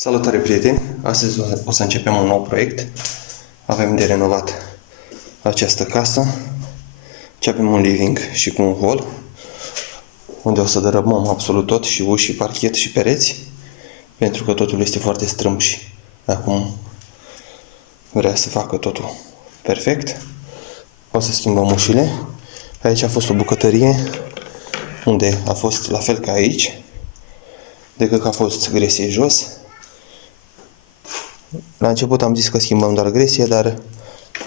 Salutare prieteni! Astăzi o să începem un nou proiect. Avem de renovat această casă. Începem un living și cu un hol, unde o să dărâmăm absolut tot, și uși, și parchet, și pereți, pentru că totul este foarte strâmb și acum vrea să facă totul perfect. O să schimbăm ușile. Aici a fost o bucătărie unde a fost la fel ca aici, decât că a fost gresie jos. La început am zis că schimbăm doar gresie, dar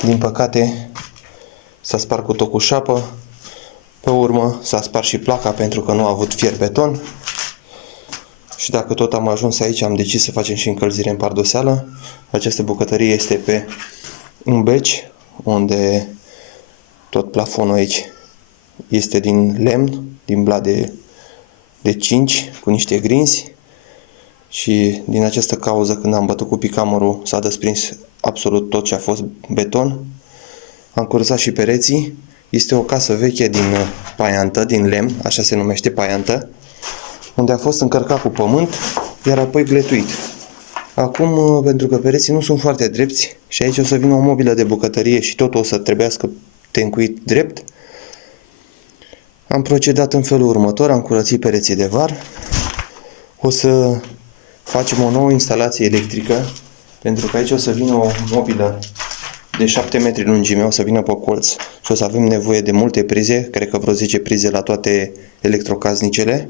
din păcate s-a spart cu tot cu șapă. Pe urmă s-a spart și placa pentru că nu a avut fier beton. Și dacă tot am ajuns aici, am decis să facem și încălzire în pardoseală. Această bucătărie este pe un beci, unde tot plafonul aici este din lemn, din blat de 5, cu niște grinzi. Și din această cauză, când am bătut cu picamărul, s-a desprins absolut tot ce a fost beton. Am curățat și pereții. Este o casă veche din paiantă, din lemn, așa se numește, paiantă, unde a fost încărcat cu pământ, iar apoi gletuit. Acum, pentru că pereții nu sunt foarte drepți și aici o să vină o mobilă de bucătărie și totul o să trebuiască tencuit drept, am procedat în felul următor. Am curățit pereții de var. O să facem o nouă instalație electrică, pentru că aici o să vină o mobilă de 7 metri lungime, o să vină pe colț și o să avem nevoie de multe prize, cred că vreo 10 prize la toate electrocasnicele.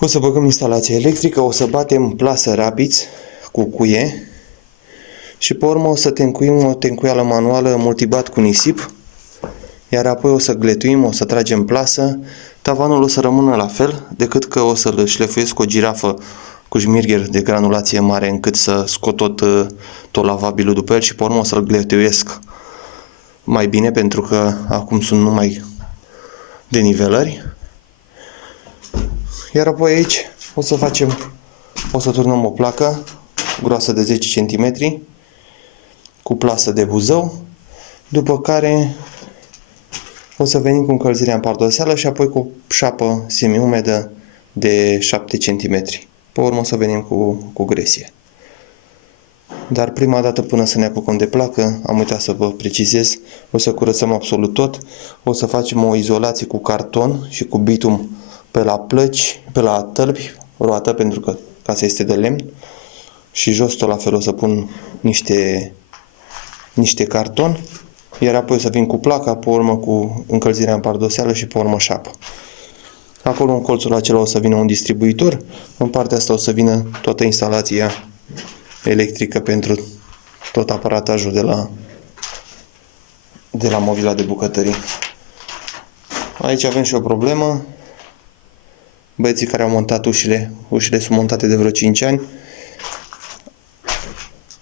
O să băgăm instalația electrică, o să batem plasă rabiți cu cuie și pe urmă o să tencuim o tencuială manuală multibat cu nisip, iar apoi o să gletuim, o să tragem plasă. Tavanul o să rămână la fel, decât că o să-l șlefuiesc cu o girafă cu șmirgher de granulație mare, încât să scot tot lavabilul după el și pe urmă o să-l gletuiesc mai bine, pentru că acum sunt numai denivelări. Iar apoi aici o să turnăm o placă groasă de 10 cm cu plasă de Buzău, după care o să venim cu încălzirea în pardoseală și apoi cu șapă semi-umedă de 7 cm. Pe urmă o să venim cu gresie. Dar prima dată, până să ne apucăm de placă, am uitat să vă precizez, o să curățăm absolut tot. O să facem o izolație cu carton și cu bitum pe la plăci, pe la tălpi, roată, pentru că casa este de lemn. Și jos tot la fel o să pun niște carton. Iar apoi o să vin cu placa, pe urmă cu încălzirea în pardoseală și pe urmă șapă. Acolo în colțul acela o să vină un distribuitor. În partea asta o să vină toată instalația electrică pentru tot aparatajul de la mobila de bucătărie. Aici avem și o problemă. Băieții care au montat ușile sunt montate de vreo 5 ani.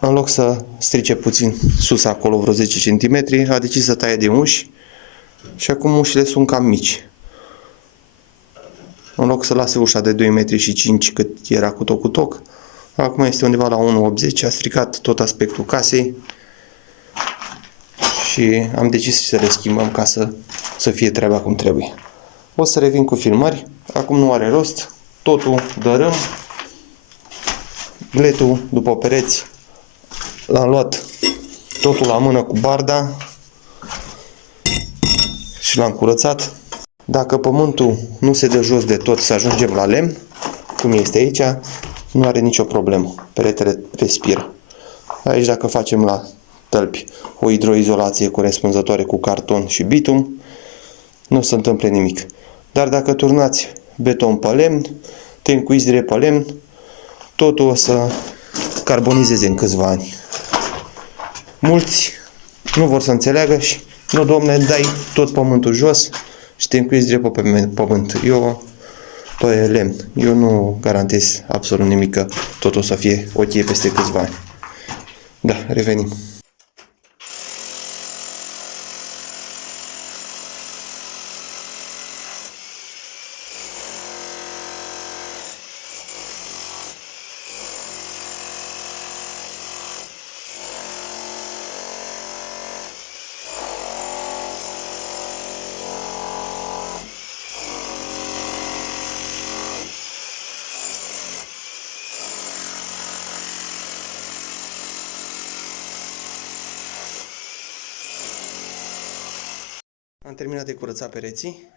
În loc să strice puțin sus acolo, vreo 10 cm, a decis să taie din uși și acum ușile sunt cam mici. În loc să lase ușa de 2,5 m cât era cu toc, acum este undeva la 1,80 m, a stricat tot aspectul casei și am decis să le schimbăm ca să fie treaba cum trebuie. O să revin cu filmări, acum nu are rost, totul dărâm, gletul după pereți l-am luat totul la mână cu barda și l-am curățat. Dacă pământul nu se dă jos de tot, să ajungem la lemn, cum este aici, nu are nicio problemă. Peretele respiră. Aici, dacă facem la tălpi o hidroizolație corespunzătoare cu carton și bitum, nu se întâmplă nimic. Dar dacă turnați beton pe lemn, tencuiți direct pe lemn, totul o să carbonizeze în câțiva ani. Mulți nu vor să înțeleagă și, nu domne, dai tot pământul jos și te încuiți direct pe pământ. Pe lemn. Eu nu garantez absolut nimic că totul o să fie ok peste câțiva ani. Da, revenim. Am terminat de curățat pereții.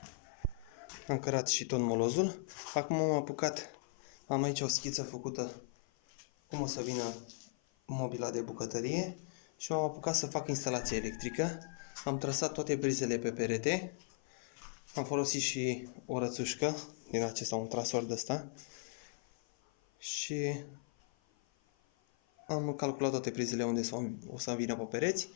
Am cărat și tot molozul. Acum am apucat, am aici o schiță făcută cum o să vină mobila de bucătărie și m-am apucat să fac instalație electrică. Am trasat toate prizele pe perete. Am folosit și o rățușcă din acesta, un trasor de ăsta. Și am calculat toate prizele unde o să vină pe pereți.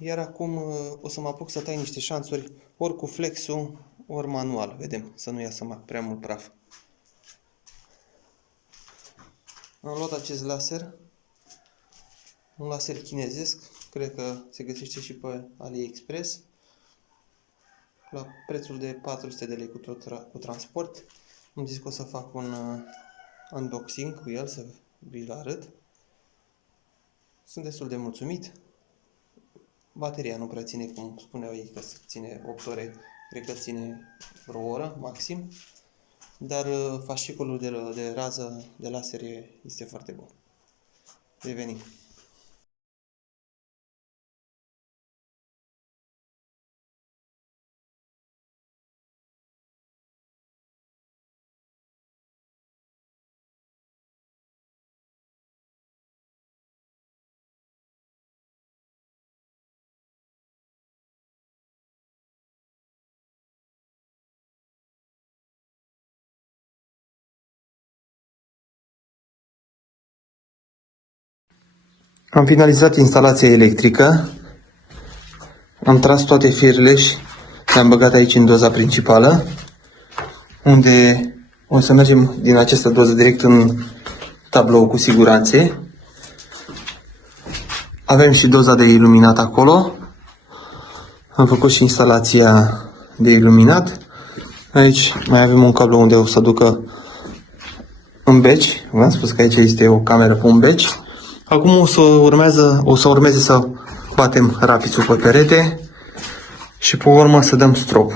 Iar acum o să mă apuc să tai niște șanțuri, ori cu flexul, ori manual. Vedem, să nu iasă prea mult praf. Am luat acest laser, un laser chinezesc, cred că se găsește și pe AliExpress, la prețul de 400 de lei cu transport. Am zis că o să fac un unboxing cu el, să vi-l arăt. Sunt destul de mulțumit. Bateria nu prea ține, cum spuneau ei, că ține 8 ore, cred că ține vreo oră maxim. Dar fascicolul de rază de laser este foarte bun. Revenim. Am finalizat instalația electrică. Am tras toate firele și le-am băgat aici în doza principală, unde o să mergem din această doză direct în tablou cu siguranțe. Avem și doza de iluminat acolo. Am făcut și instalația de iluminat. Aici mai avem un cablu unde o să ducă în beci. V-am spus că aici este o cameră cu un beci. Acum o să urmeze să batem rapițul pe perete și pe urmă să dăm strop.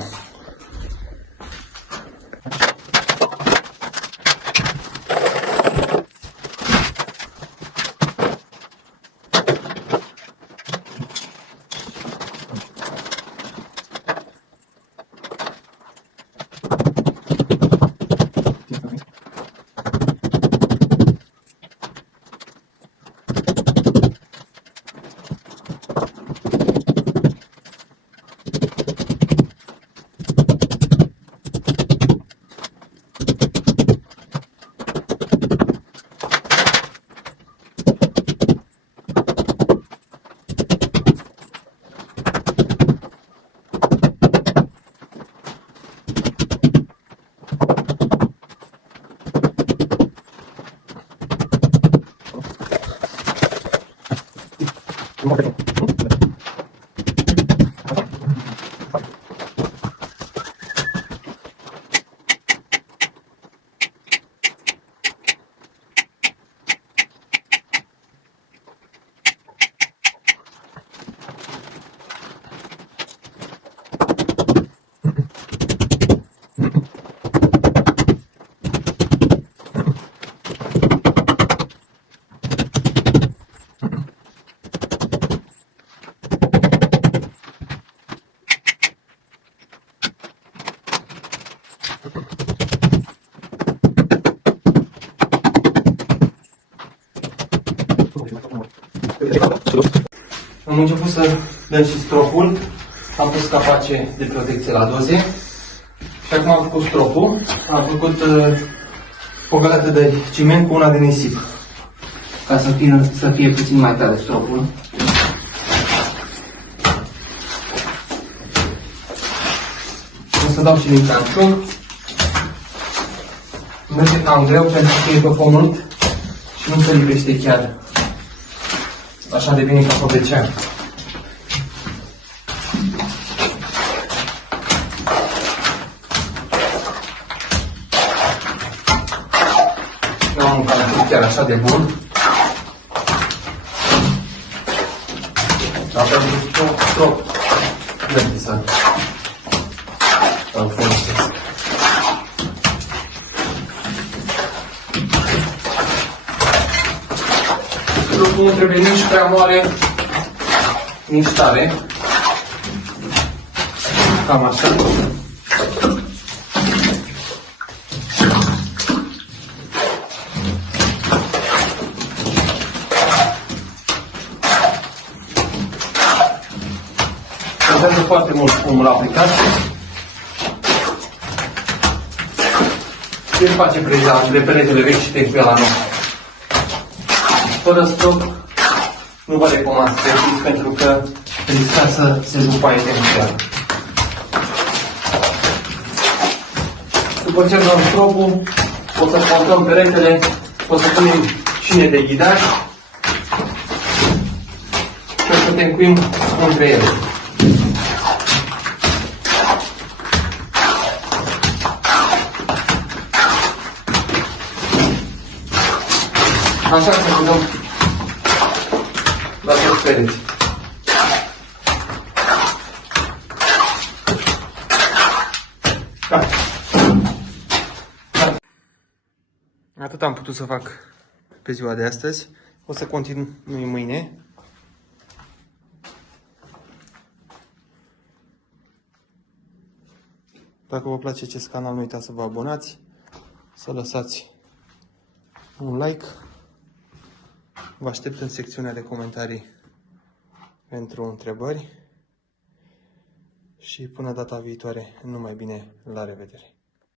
Am început să dăm și stropul, am pus capace de protecție la doze și acum am făcut stropul, am făcut o galeată de ciment cu una de nisip, ca să fie puțin mai tare stropul. O să dau și din canciun. Merge cam greu pentru că e pe pământ și nu se lipește chiar așa de bine ca pe becean. Nu am un canciun chiar așa de bun. Dar pentru strop, merge să îl folosesc. Nu trebuie nici prea moare, nici tare. Cam așa. Contează foarte mult cum l-a aplicat. Ce face preza între peretele vechi și tencuia la nou? Fără strop nu vă recomand să tencuiți pentru că riscați să se zupaie tencuia. După ce dăm stropul, o să montăm peretele, o să punem șine de ghidaj și o să tencuim între ele. Așa să dăm la toți pereți. Da. Atât am putut să fac pe ziua de astăzi. O să continui mâine. Dacă vă place acest canal, nu uitați să vă abonați, să lăsați un like. Vă aștept în secțiunea de comentarii pentru întrebări și până data viitoare, numai bine, la revedere!